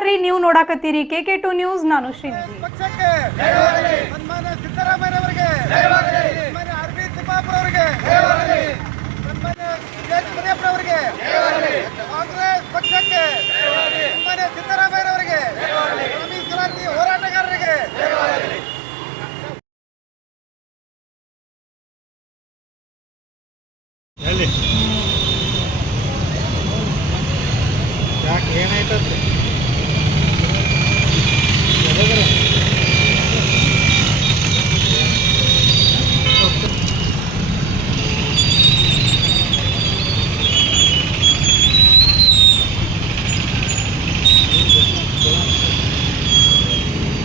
ನಮಸ್ಕಾರ ರೀ ನೀವು ನೋಡಾಕತ್ತೀರಿ. ಕೆ ಕೆ ಟು ನ್ಯೂಸ್ ನಾನು ಶ್ರೀನಿಧಿ. ಪಕ್ಷಕ್ಕೆ ಸಿದ್ದರಾಮಯ್ಯನವರಿಗೆ ಸನ್ಮಾನ್ಯ ಆರ್ ಬಿ ತಿಮ್ಮಾಪುರ ಅವರಿಗೆ ಸನ್ಮಾನ್ಯ ಎಚ್ ಮುನಿಯಪ್ಪನವರಿಗೆ ಕಾಂಗ್ರೆಸ್ ಪಕ್ಷಕ್ಕೆ ಸನ್ಮಾನ್ಯ ಸಿದ್ದರಾಮಯ್ಯನವರಿಗೆ ಮೀಸಲಾತಿ ಹೋರಾಟಗಾರರಿಗೆ ಎಲ್ಲಿ ಯಾಕೆ ಏನಾಯ್ತಂದ್ರಿ ಒಳ ಮೀಸಲಾತಿ ಹೋರಾಟಗಾರರಿಗೆ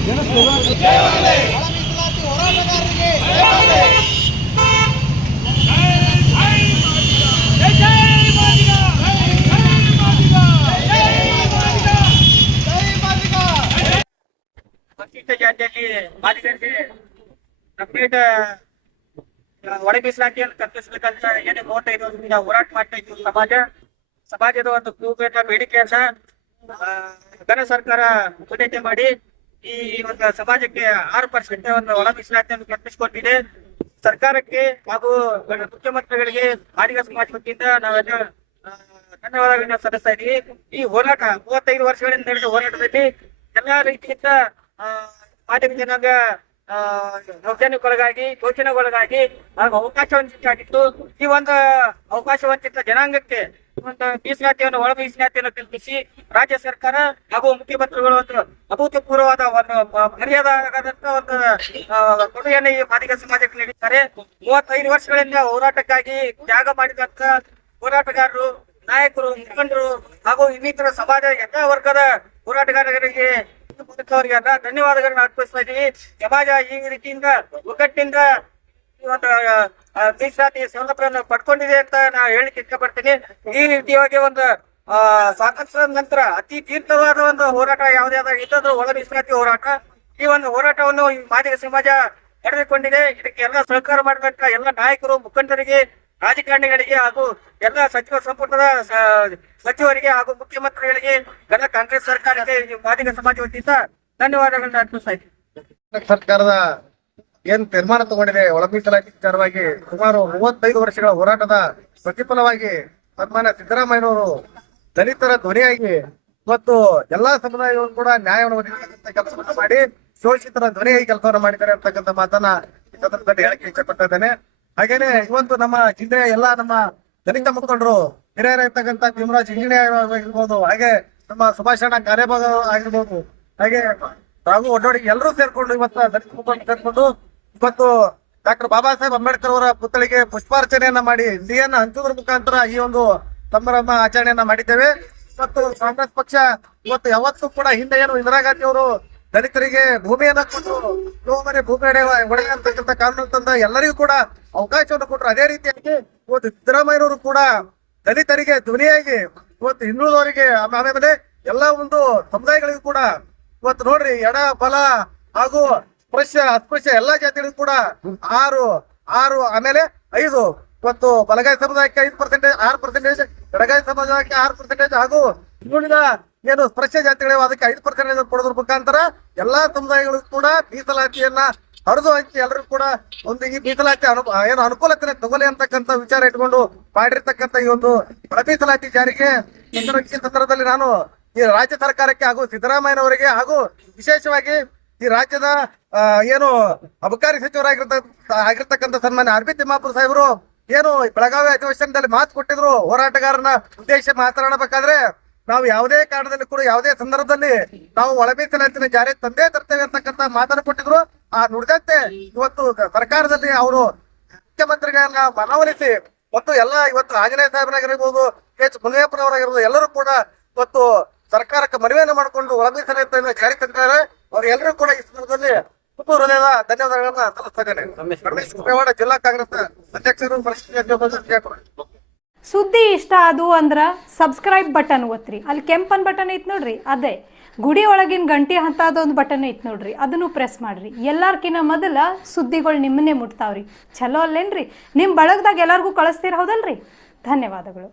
ಜೈ ಮಾದಿಗ ಪರಿಶಿಷ್ಟ ಜಾತಿಯಲ್ಲಿ ಬಾಧಿತರಿಗೆ ಕಂಪ್ಲೀಟ್ ಒಳ ಮೀಸಲಾತಿಯನ್ನು ಕಲ್ಪಿಸಬೇಕಂತ ಏನೇ ಮೂವತ್ತೈದು ಹೋರಾಟ ಮಾಡ್ತಾ ಇದ್ದೀವಿ ಸಮಾಜ, ಸಮಾಜದ ಒಂದು ಬೇಡಿಕೆಯನ್ನ ಘನ ಸರ್ಕಾರ ಮುನ್ನಡೆ ಮಾಡಿ ಈ ಒಂದು ಸಮಾಜಕ್ಕೆ ಆರು ಪರ್ಸೆಂಟ್ ಒಂದು ಒಳ ಮೀಸಲಾತಿಯನ್ನು ಕಲ್ಪಿಸಿಕೊಟ್ಟಿದೆ ಸರ್ಕಾರಕ್ಕೆ ಹಾಗೂ ಮುಖ್ಯಮಂತ್ರಿಗಳಿಗೆ ಆಡಿಗ ಸಮಾಜ ವತಿಯಿಂದ ನಾವೆಲ್ಲ ಧನ್ಯವಾದಗಳನ್ನ ಸಲ್ಲಿಸ್ತಾ ಇದೀವಿ ಈ ಹೋರಾಟ, ಮೂವತ್ತೈದು ವರ್ಷಗಳಿಂದ ನಡೆದ ಹೋರಾಟದಲ್ಲಿ ಎಲ್ಲಾ ರೀತಿಯಿಂದ ಮಾಧ್ಯಮ ಜನಾಂಗ ದೌರ್ಜನ್ಯಕ್ಕೊಳಗಾಗಿ ಶೋಷಣೆಗೊಳಗಾಗಿ ಅವಕಾಶ ವಂಚಿತ ಆಗಿತ್ತು ಈ ಒಂದು ಅವಕಾಶ ವಂಚಿತ ಜನಾಂಗಕ್ಕೆ ಒಂದು ಮೀಸಲಾತಿಯನ್ನು ಒಳ ಮೀಸಲಾತಿಯನ್ನು ಕಲ್ಪಿಸಿ ರಾಜ್ಯ ಸರ್ಕಾರ ಹಾಗೂ ಮುಖ್ಯಮಂತ್ರಿಗಳು ಒಂದು ಅಭೂತಪೂರ್ವವಾದ ಒಂದು ಮರ್ಯಾದ ಮರ್ಯಾದಾದಂತ ಒಂದು ಕೊಡುಗೆಯನ್ನು ಈ ಮಾದಿಗ ಸಮಾಜಕ್ಕೆ ನೀಡಿದ್ದಾರೆ. ಮೂವತ್ತೈದು ವರ್ಷಗಳಿಂದ ಹೋರಾಟಕ್ಕಾಗಿ ತ್ಯಾಗ ಮಾಡಿದಂತ ಹೋರಾಟಗಾರರು, ನಾಯಕರು, ಮುಖಂಡರು ಹಾಗೂ ಇನ್ನಿತರ ಸಮಾಜ, ಎಲ್ಲ ವರ್ಗದ ಹೋರಾಟಗಾರರಿಗೆ ಧನ್ಯವಾದಗಳನ್ನ ಅರ್ಪಿಸ್ತಾ ಇದ್ದೀವಿ ಸಮಾಜ ಈ ರೀತಿಯಿಂದ ಒಗ್ಗಟ್ಟಿನಿಂದ ಒಂದು ಮೀಸಲಾತಿ ಸೌಲಭ್ಯವನ್ನು ಪಡ್ಕೊಂಡಿದೆ ಅಂತ ನಾನು ಹೇಳಿಕ್ಕೆ ಇಷ್ಟಪಡ್ತೀನಿ ಈ ರೀತಿಯಾಗಿ ಒಂದು, ಆ, ಸ್ವಾತಂತ್ರ್ಯದ ನಂತರ ಅತಿ ದೀರ್ಘವಾದ ಒಂದು ಹೋರಾಟ ಯಾವುದೇ ಇದ್ದದ್ದು ಒಳ ಮೀಸಲಾತಿ ಹೋರಾಟ. ಈ ಒಂದು ಹೋರಾಟವನ್ನು ಈ ಮಾದಿಗ ಸಮಾಜ ಪಡೆದುಕೊಂಡಿದೆ ಇದಕ್ಕೆ ಎಲ್ಲ ಸಹಕಾರ ಮಾಡಬೇಕ ಎಲ್ಲ ನಾಯಕರು, ಮುಖಂಡರಿಗೆ, ರಾಜಕಾರಣಿಗಳಿಗೆ ಹಾಗೂ ಎಲ್ಲ ಸಚಿವ ಸಂಪುಟದ ಸಚಿವರಿಗೆ ಹಾಗೂ ಮುಖ್ಯಮಂತ್ರಿಗಳಿಗೆ, ಎಲ್ಲ ಕಾಂಗ್ರೆಸ್ ಸರ್ಕಾರಕ್ಕೆ ಮಾದಿಗ ಸಮಾಜ ವತಿಯಿಂದ ಧನ್ಯವಾದಗಳನ್ನ ಅರ್ಪಿಸ್ತಾ ಇದ್ದೀನಿ. ಸರ್ಕಾರದ ಏನ್ ತೀರ್ಮಾನ ತಗೊಂಡಿದೆ? ಒಳಮೀಸಲಾತಿ ವಿಚಾರವಾಗಿ ಸುಮಾರು ಮೂವತ್ತೈದು ವರ್ಷಗಳ ಹೋರಾಟದ ಪ್ರತಿಫಲವಾಗಿ ಸನ್ಮಾನ್ಯ ಸಿದ್ದರಾಮಯ್ಯನವರು ದಲಿತರ ಧ್ವನಿಯಾಗಿ ಇವತ್ತು ಎಲ್ಲಾ ಸಮುದಾಯಗಳು ಕೂಡ ನ್ಯಾಯವನ್ನು ಒದಗಿಸತಕ್ಕಂಥ ಕೆಲಸವನ್ನು ಮಾಡಿ, ಶೋಷಿತರ ಧ್ವನಿಯಾಗಿ ಕೆಲಸವನ್ನು ಮಾಡಿದ್ದಾರೆ ಅಂತಕ್ಕಂಥ ಮಾತನ್ನ ಈ ಸಂದರ್ಭದಲ್ಲಿ ಹೇಳಕ್ಕೆ ಇಷ್ಟಪಡ್ತಾ ಇದ್ದೇನೆ. ಹಾಗೇನೆ ಇವತ್ತು ನಮ್ಮ ಜಿಲ್ಲೆಯ ಎಲ್ಲಾ ನಮ್ಮ ದಲಿತ ಮುಖಂಡರು ಹಿರಿಯರಾಗಿರ್ತಕ್ಕಂಥ ಭೀಮರಾಜ್ ಇಂಜಿನಿಯರ್ ಆಗಿರ್ಬೋದು, ಹಾಗೆ ನಮ್ಮ ಸುಭಾಷಣ ಕಾರ್ಯಭಾಗ ಆಗಿರ್ಬೋದು, ಹಾಗೆ ರಾಘು ಒಡ್ಡೋಡಿ ಎಲ್ಲರೂ ಸೇರ್ಕೊಂಡು ಇವತ್ತ ದಲಿತ ಮುಖಂಡರು ಸೇರ್ಕೊಂಡು ಇವತ್ತು ಡಾಕ್ಟರ್ ಬಾಬಾ ಸಾಹೇಬ್ ಅಂಬೇಡ್ಕರ್ ಅವರ ಪುತ್ಥಳಿಗೆ ಪುಷ್ಪಾರ್ಚನೆಯನ್ನ ಮಾಡಿ ಸಿಹಿಯನ್ನ ಹಂಚುವುದರ ಮುಖಾಂತರ ಈ ಒಂದು ಸಂಭ್ರಮ ಆಚರಣೆಯನ್ನ ಮಾಡಿದ್ದೇವೆ. ಮತ್ತು ಕಾಂಗ್ರೆಸ್ ಪಕ್ಷ ಇವತ್ತು ಯಾವತ್ತೂ ಕೂಡ ಹಿಂದೆ ಏನು ಇಂದಿರಾ ಗಾಂಧಿ ಅವರು ದಲಿತರಿಗೆ ಭೂಮಿಯನ್ನ ಕೊಟ್ಟು ಲೋಮನೆ ಮನೆ ಭೂಮಿ ಒಡೆ ಒಡೆಯ ಕಾನೂನು ತಂದ ಎಲ್ಲರಿಗೂ ಕೂಡ ಅವಕಾಶವನ್ನು ಕೊಟ್ಟರು. ಅದೇ ರೀತಿಯಾಗಿ ಇವತ್ತು ಸಿದ್ದರಾಮಯ್ಯನವರು ಕೂಡ ದಲಿತರಿಗೆ ಧ್ವನಿಯಾಗಿ ಇವತ್ತು ಹಿಂದುಳಿದವರಿಗೆ ಆಮೇಲೆ ಎಲ್ಲಾ ಒಂದು ಸಮುದಾಯಗಳಿಗೂ ಕೂಡ ಇವತ್ತು ನೋಡ್ರಿ ಎಡ, ಬಲ ಹಾಗೂ ಸ್ಪೃಶ್ಯ ಅಸ್ಪೃಶ್ಯ ಎಲ್ಲಾ ಜಾತಿಗಳಿಗೂ ಕೂಡ ಆರು ಆರು, ಆಮೇಲೆ ಐದು. ಇವತ್ತು ಬಲಗಾಯಿ ಸಮುದಾಯಕ್ಕೆ ಐದು ಪರ್ಸೆಂಟೇಜ್ ಆರು ಪರ್ಸೆಂಟೇಜ್ ಎಡಗಾಯಿ ಸಮಾಜಕ್ಕೆ ಆರು ಪರ್ಸೆಂಟೇಜ್ ಹಾಗೂ ಇನ್ನುಳಿದ ಏನು ಸ್ಪರ್ಶ ಜಾತಿಗಳು ಅದಕ್ಕೆ ಐದು ಪರ್ಸೆಂಟೇಜ್ ಕೊಡೋದ್ರ ಮುಖಾಂತರ ಎಲ್ಲಾ ಸಮುದಾಯಗಳಿಗೂ ಕೂಡ ಮೀಸಲಾತಿಯನ್ನ ಹರಿದು ಹಂಚಿ ಎಲ್ಲರೂ ಕೂಡ ಒಂದು ಈ ಮೀಸಲಾತಿ ಅನು, ಏನು ಅನುಕೂಲತೆ ತಗೊಲಿ ಅಂತಕ್ಕಂಥ ವಿಚಾರ ಇಟ್ಕೊಂಡು ಮಾಡಿರ್ತಕ್ಕಂಥ ಈ ಒಂದು ಮೀಸಲಾತಿ ಜಾರಿಗೆ ಈ ಸಂದರ್ಭದಲ್ಲಿ ನಾನು ಈ ರಾಜ್ಯ ಸರ್ಕಾರಕ್ಕೆ ಹಾಗೂ ಸಿದ್ದರಾಮಯ್ಯನವರಿಗೆ ಹಾಗೂ ವಿಶೇಷವಾಗಿ ಈ ರಾಜ್ಯದ ಏನು ಅಬಕಾರಿ ಸಚಿವರಾಗಿರ್ತ, ಆಗಿರ್ತಕ್ಕಂಥ ಸನ್ಮಾನ್ಯ ಆರ್ ತಿಮ್ಮಾಪುರ ಸಾಹೇಬರು ಏನು ಬೆಳಗಾವಿ ಅಧಿವೇಶನದಲ್ಲಿ ಮಾತು ಕೊಟ್ಟಿದ್ರು. ಹೋರಾಟಗಾರನ ಉದ್ದೇಶ ಮಾತನಾಡಬೇಕಾದ್ರೆ ನಾವು ಯಾವುದೇ ಕಾರಣದಲ್ಲಿ ಕೂಡ ಯಾವುದೇ ಸಂದರ್ಭದಲ್ಲಿ ನಾವು ಒಳಮೀಸಲಾತಿನ ಜಾರಿ ತಂದೇ ತರ್ತೇವೆ ಅಂತಕ್ಕಂಥ ಮಾತನ್ನು ಕೊಟ್ಟಿದ್ರು. ಆ ನುಡಿದಂತೆ ಇವತ್ತು ಸರ್ಕಾರದಲ್ಲಿ ಅವರು ಮುಖ್ಯಮಂತ್ರಿಗಳನ್ನ ಮನವೊಲಿಸಿ ಮತ್ತು ಎಲ್ಲ ಇವತ್ತು ಆಂಜನೇಯ ಸಾಹೇಬರಾಗಿರ್ಬೋದು ಎಚ್ ಮುನಿಯಪ್ಪನವರಾಗಿರ್ಬೋದು ಎಲ್ಲರೂ ಕೂಡ ಇವತ್ತು ಸರ್ಕಾರಕ್ಕೆ ಮನವಿಯನ್ನು ಮಾಡಿಕೊಂಡು ಒಳ ಮೀಸಲಾತಿಯನ್ನು ಜಾರಿ ತಂದಿದ್ದಾರೆ. ಅವ್ರು ಎಲ್ಲರೂ ಕೂಡ ಈ ಸಂದರ್ಭದಲ್ಲಿ ತುಂಬ ಹೃದಯದ ಧನ್ಯವಾದಗಳನ್ನ ಸಲ್ಲಿಸ್ತಾ ಜಿಲ್ಲಾ ಕಾಂಗ್ರೆಸ್ ಅಧ್ಯಕ್ಷರು ಸುದ್ದಿ ಇಷ್ಟ ಅದು ಅಂದ್ರ ಸಬ್ಸ್ಕ್ರೈಬ್ ಬಟನ್ ಒತ್ರಿ. ಅಲ್ಲಿ ಕೆಂಪನ್ ಬಟನ್ ಐತ್ ನೋಡ್ರಿ ಅದೇ. ಗುಡಿ ಒಳಗಿನ ಗಂಟಿ ಅಂತ ಒಂದು ಬಟನ್ ಐತ್ ನೋಡ್ರಿ ಅದನ್ನು ಪ್ರೆಸ್ ಮಾಡ್ರಿ. ಎಲ್ಲಾರ್ಕಿನ್ನ ಮೊದಲ ಸುದ್ದಿಗಳು ನಿಮ್ಮನ್ನೇ ಮುಟ್ತಾವ್ರಿ. ಚಲೋ ಅಲ್ಲೇನ್ರಿ? ನಿಮ್ಮ ಬಳಗದಾಗ ಎಲ್ಲರಿಗೂ ಕಳಿಸ್ತೀರ ಹೌದಲ್ರಿ? ಧನ್ಯವಾದಗಳು.